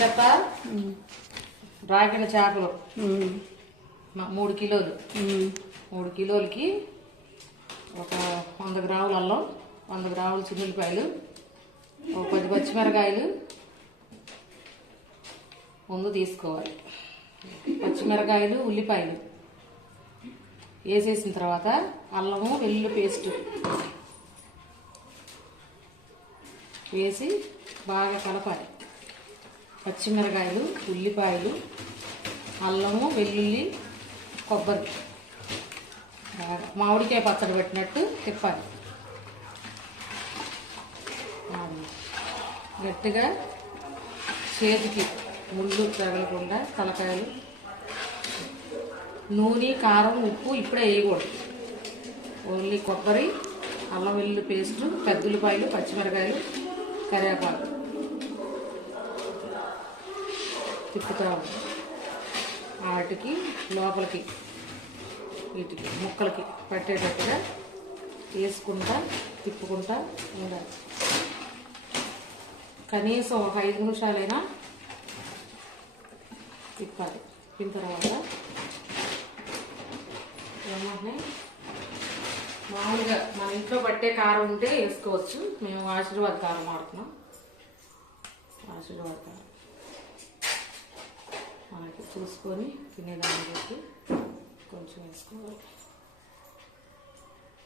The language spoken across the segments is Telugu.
జత రాగిన చేపలు. మూడు కిలోలు. మూడు కిలోలకి ఒక వంద గ్రాముల అల్లం వంద గ్రాముల చిన్నులపాయలు ఒక పది పచ్చిమిరకాయలు ముందు తీసుకోవాలి. పచ్చిమిరకాయలు ఉల్లిపాయలు వేసేసిన తర్వాత అల్లము వెల్లుల్లి పేస్ట్ వేసి బాగా కలపాలి. పచ్చిమిరకాయలు ఉల్లిపాయలు అల్లము వెల్లుల్లి కొబ్బరి. బాగా మామిడికాయ పచ్చడి పెట్టినట్టు తిప్పాలి. గట్టిగా చేతికి ముళ్ళు తగలకుండా తలకాయలు. నూనె కారం ఉప్పు ఇప్పుడే వేయకూడదు. ఓన్లీ కొబ్బరి అల్లం వెల్లుల్లి పేస్టు పెద్దుల్లిపాయలు పచ్చిమిరకాయలు కరివేపాకు. తిప్పుతాము వాటికి లోపలికి వీటికి ముక్కలకి పట్టేటట్టుగా వేసుకుంటా తిప్పుకుంటా ఉండాలి. కనీసం ఒక ఐదు నిమిషాలైనా తిప్పాలి. తిన్న తర్వాత ఏమంటే మామూలుగా మన ఇంట్లో పట్టే కారం ఉంటే వేసుకోవచ్చు. మేము ఆశీర్వాద్ కారం వాడుతున్నాం. ఆశీర్వాద్ కారం. మనకి చూసుకొని తినేదాన్ని బట్టి కొంచెం వేసుకోవాలి.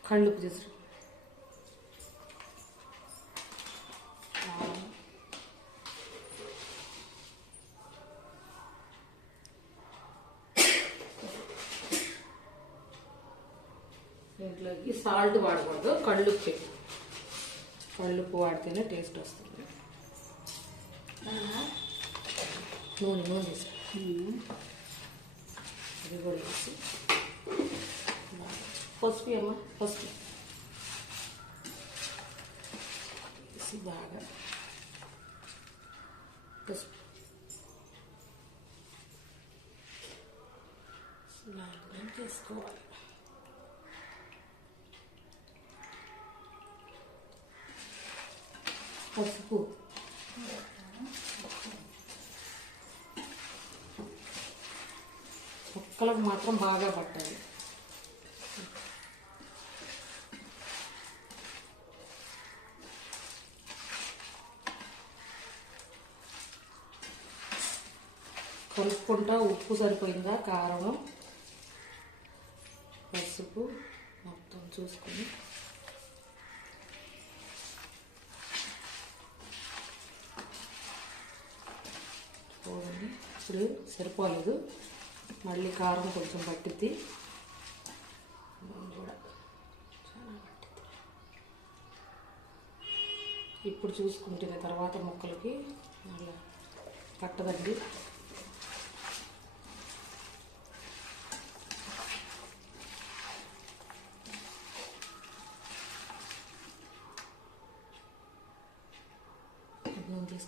కళ్ళుపు తీసుకు దీంట్లోకి సాల్ట్ వాడకూడదు కళ్ళుప్పు కళ్ళుప్పు వాడితేనే టేస్ట్ వస్తుంది. నూనె నూనె ఇది కూడా వేసి పసుపు ఏమో పసుపు. వేసి బాగా పసుపు. ఇలాగే చేసుకోవాలి. పసుపు. ముక్కలకు మాత్రం బాగా పట్టాలి. కలుపుకుంటా ఉప్పు సరిపోయిందా? కారం పసుపు మొత్తం చూసుకొని. చూడండి. ఇప్పుడు సరిపోలేదు. మళ్ళీ కారం కొంచెం పట్టిద్ది. కూడా పట్టిద్ది. ఇప్పుడు చూసుకుంటే తర్వాత ముక్కలకి మళ్ళీ పట్టదండి నూనె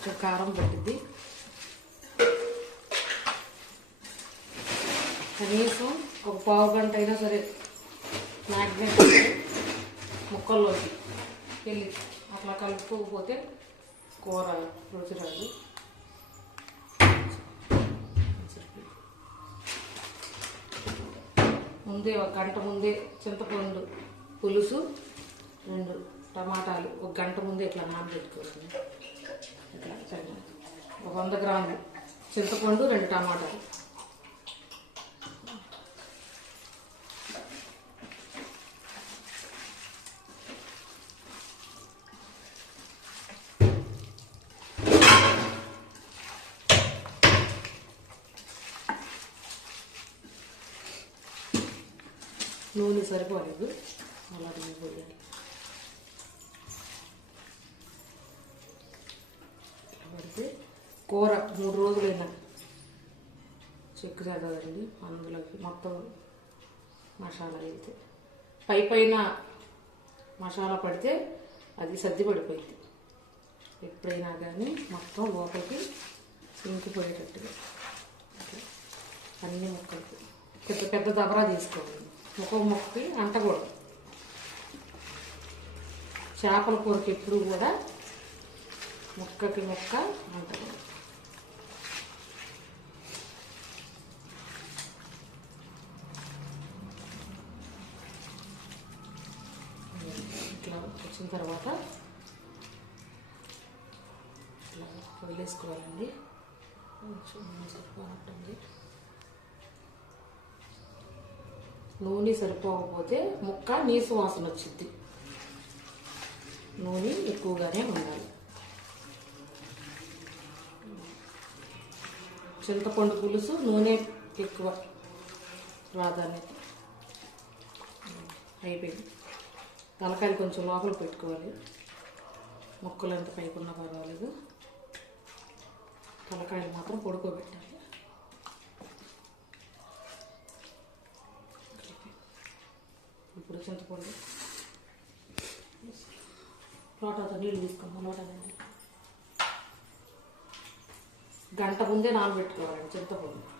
కొంచెం కారం పట్టింది కనీసం ఒక పావు గంట అయినా సరే మ్యాగ్నెట్ ముక్కల్లోకి వెళ్ళి అట్లా కలుపుకోకపోతే కూర రుచి రాదు ముందే ఒక గంట ముందే చింతపండు పులుసు రెండు టమాటాలు ఒక గంట ముందే ఇట్లా నానబెట్టుకోవాలి. ఒక వంద గ్రాములు. చింతపండు రెండు టమాటాలు. నూనె సరిపోలేదు. అలా పోయాలి ఇట్లా పడితే కూర మూడు రోజులైనా చెక్కు చేద్దండి అందులోకి మొత్తం మసాలా వెళ్తే పై పైన మసాలా పడితే అది సర్ది పడిపోయింది. ఎప్పుడైనా కానీ మొత్తం లోపలికి ఇంకిపోయేటట్టుగా అన్ని మొక్కలకి. పెద్ద పెద్ద దబరా తీసుకోవాలి. ఒక్కొక్క ముక్కకి అంటకూడదు. చేపల కూరకి ఎప్పుడు కూడా ముక్కకి ముక్క అంటకూడదు ఇట్లా వచ్చిన తర్వాత ఇట్లా వదిలేసుకోవాలండి. కొంచెం నూనె నూనె సరిపోకపోతే ముక్క నీసు వాసన వచ్చింది నూనె ఎక్కువగానే ఉండాలి. చింతపండు పులుసు నూనె ఎక్కువ ప్రాధాన్యత అయిపోయింది. తలకాయలు కొంచెం లోపల పెట్టుకోవాలి. ముక్కలు ఎంత పైకున్నా పర్వాలేదు. తలకాయలు మాత్రం పొడుకోబెట్టాలి. ఇప్పుడు చింతపండు. లోటాతో నీళ్ళు తీసుకుందాం లోటాదండి గంట ముందే నానబెట్టుకోవాలండి చింతపండు.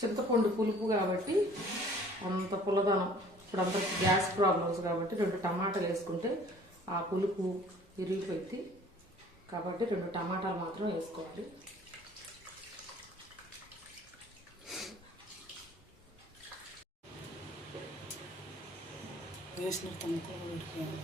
చింతపండు పులుపు కాబట్టి అంత పులదనం ఇప్పుడు అందరికి గ్యాస్ ప్రాబ్లమ్స్ కాబట్టి రెండు టమాటాలు వేసుకుంటే ఆ పులుపు విరిగిపోయింది. కాబట్టి రెండు టమాటాలు మాత్రం వేసుకోవాలి. వేసిన తనకు ఉడికిపోయాలి